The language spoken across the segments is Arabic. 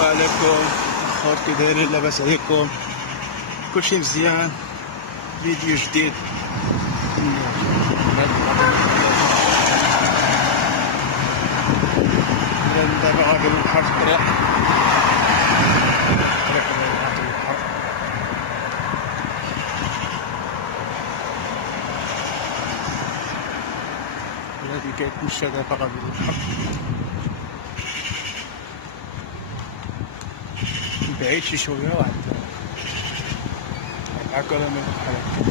وعليكم الخوت، كي دايرين؟ لاباس عليكم؟ كلشي مزيان. فيديو جديد. دابا غادي للبحر في الطريق. هادي كيتمشى دابا غادي للبحر. بعيد شي شويه، واحد 4 كيلومتر بحال هكا.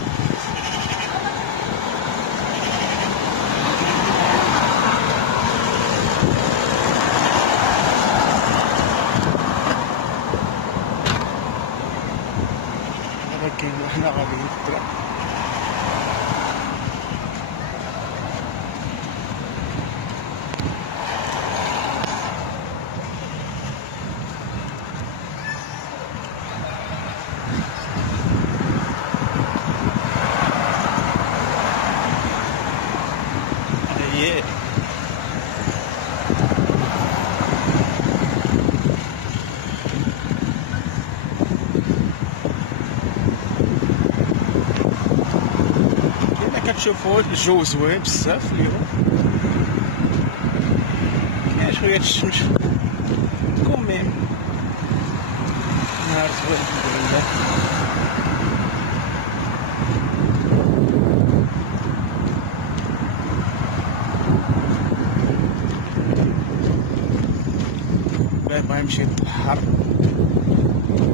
دابا كاين وحنا غاديين في الطريق. كتشوفوا الجو زوين بزاف اليوم، كاين شويه الشمس كوميم. نهار زوين الحمد لله. باغي يمشي للبحر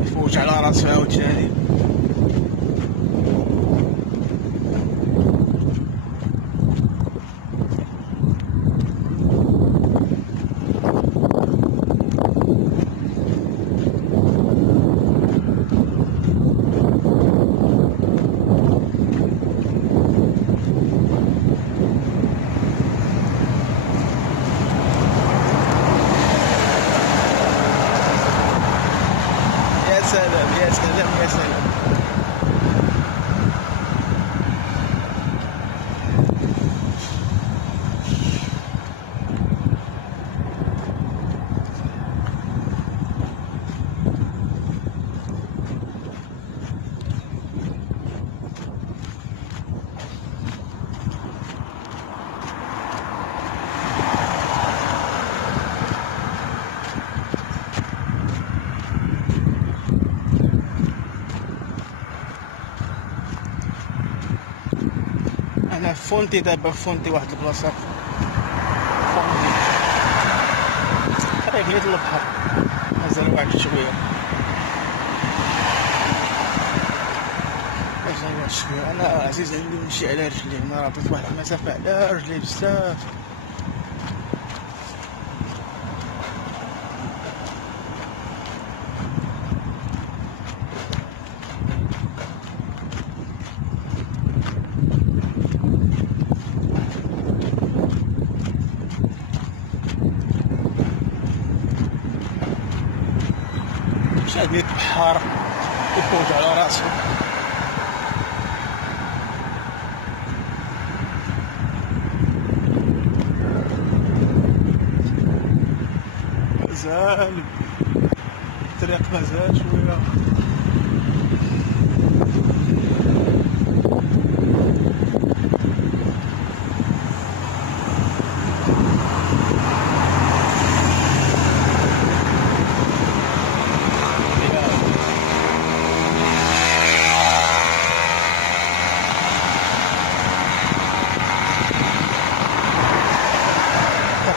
يفوت على راسو عاوتاني. يا سلام يا سلام يا سلام. أنا في فونتي دابا، في فونتي واحد البلاصة فونتي قريب نيت البحر، مازال واحد شوية، مازال واحد شوية. أنا عزيز علي نمشي على رجلي، أنا عطيت واحد المسافة على رجلي بزاف. شاد نيت البحر يفوت على راسو. مازال الطريق مازال شوية.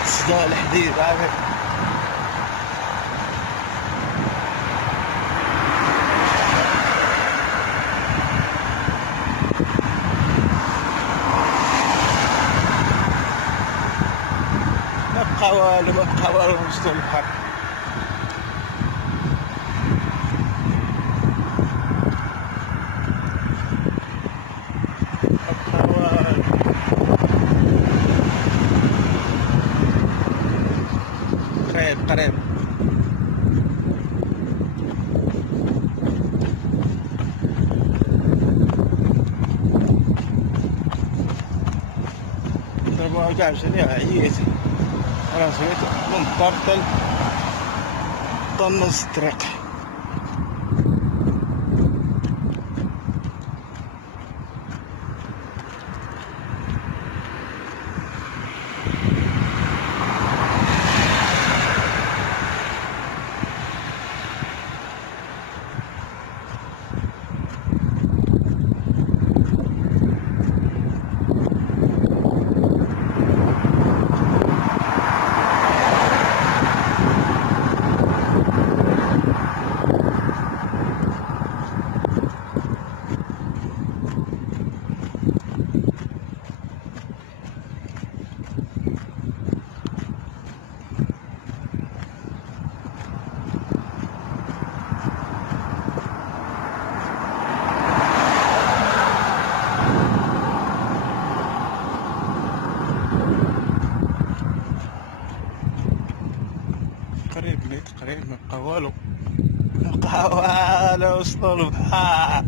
الصداع الحديد عارف. ما بقى والو، ما بقى والو وسط البحر. قريب دابا كاع جاني عييت، راسي مطرطل. حتى نص الطريق. قريب مبقى والو، وصلوا البحر.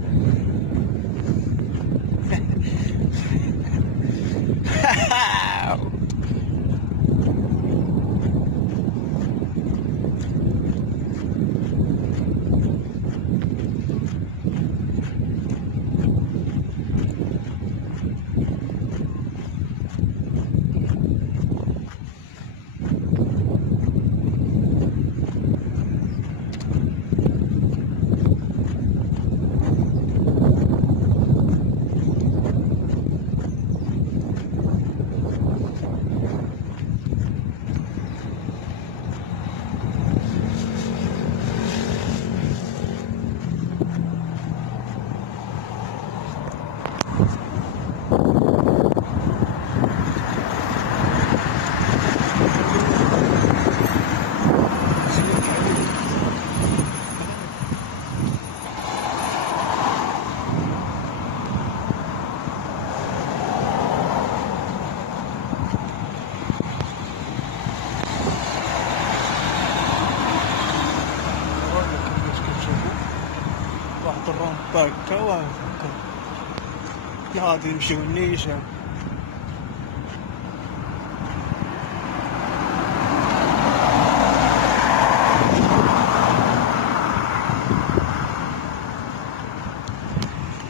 واحد الرمبة هكا وهكا غادي نمشيو النيشان.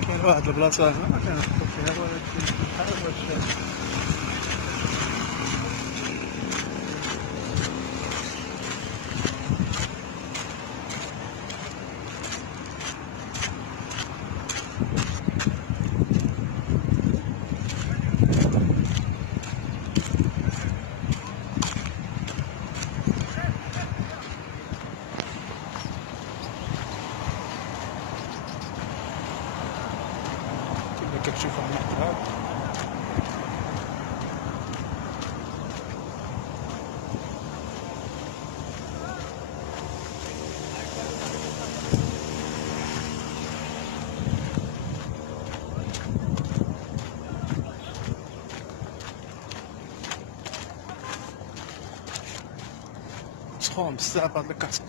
كاين واحد البلاصة هنا كنهبطو فيها ولكن بحال واش كتشوفوا على القراب. سخون بزاف هاد الكاسك.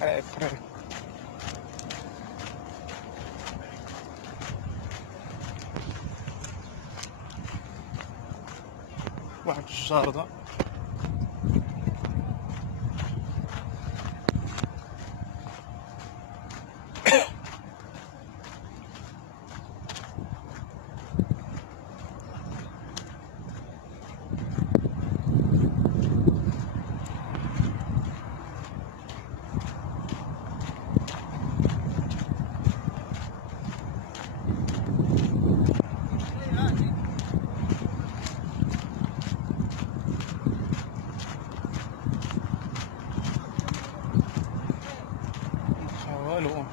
قريب واحد الجاردة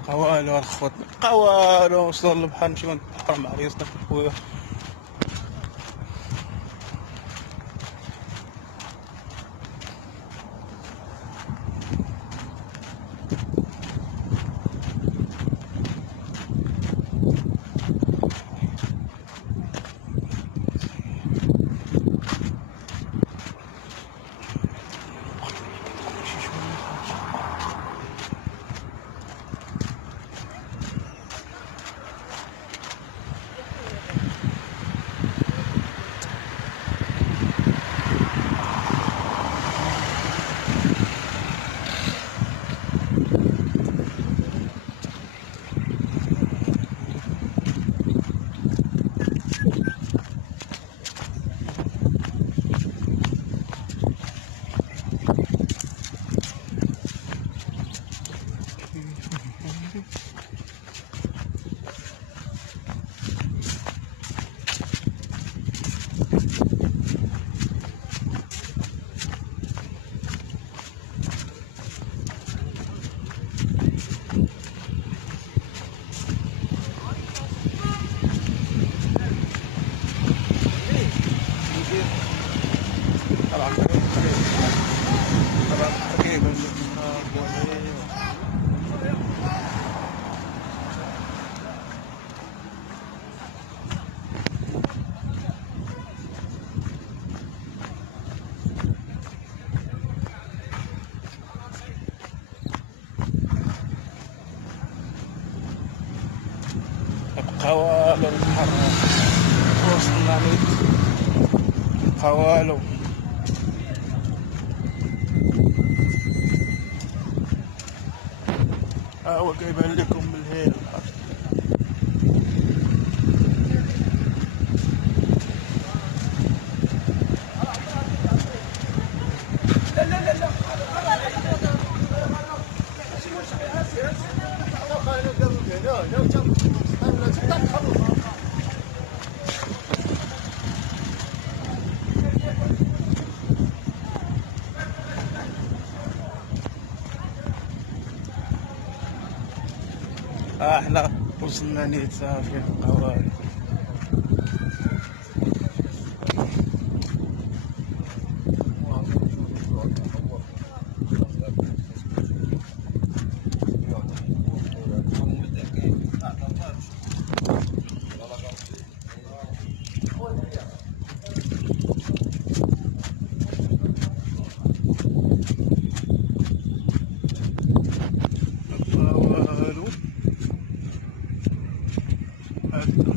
قوالو الخوت قوالو. وصلوا للبحر نمشيو نتبحروا مع ريسنا في خويا. بقى والو البحر وصلنا ليه، بقى والو. ها هو كيبان لكم من الهيل البحر. احنا وصلنا نيت صافي قوالي.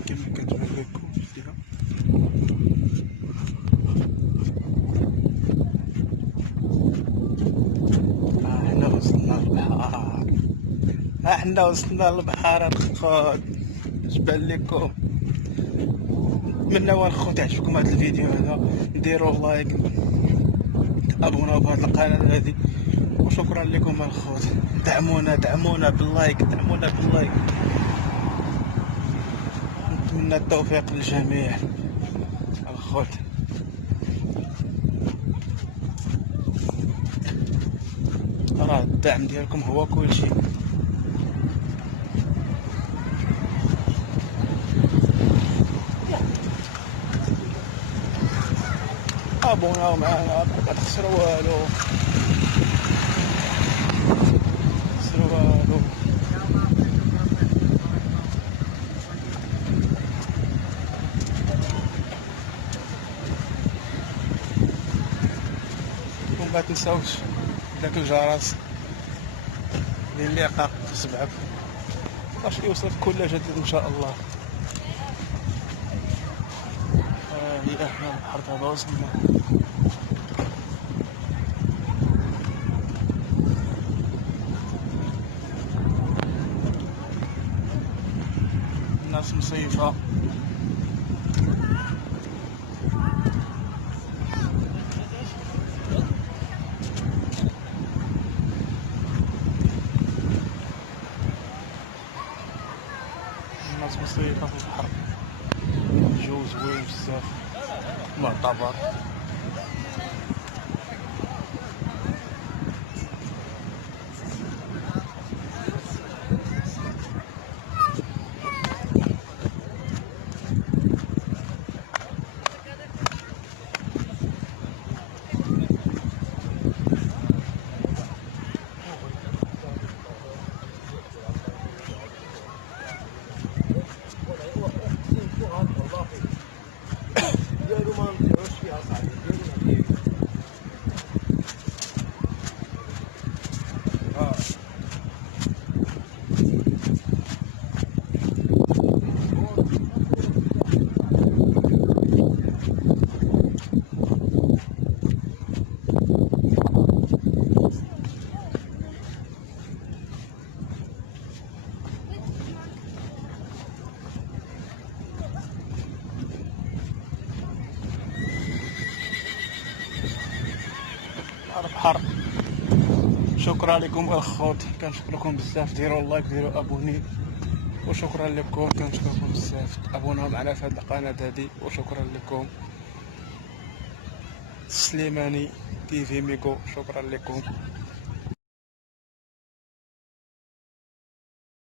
كما كتبان لكم فيها احنا وصلنا للبحر، احنا وصلنا للبحر الخوت. اش بان لكم؟ نتمنى الخوت يعجبكم هذا الفيديو هذا، ديروا لايك، ابوناو بهذه القناه هذه، وشكرا لكم الخوت. دعمونا باللايك، دعمونا باللايك. نتمنى التوفيق للجميع الخوت. راه الدعم ديالكم هو كلشي. ابوناو معنا، ما تخسروا والو، تخسروا والو. وما تنساوش داك الجرس للقاء في 7 باش يوصلك كل جديد ان شاء الله. هي احنا البحر دابا وصلنا. الناس مصيفة، الناس مصيفة في البحر. الجو زوين بزاف معتبر. البحر. شكرا لكم الخوت، كنشكركم بزاف. ديروا لايك، ديروا ابوني، وشكرا لكم. كنشكركم بزاف، ابوناو معنا في هذه القناه هذه، وشكرا لكم. السليماني تي في ميكو. شكرا لكم.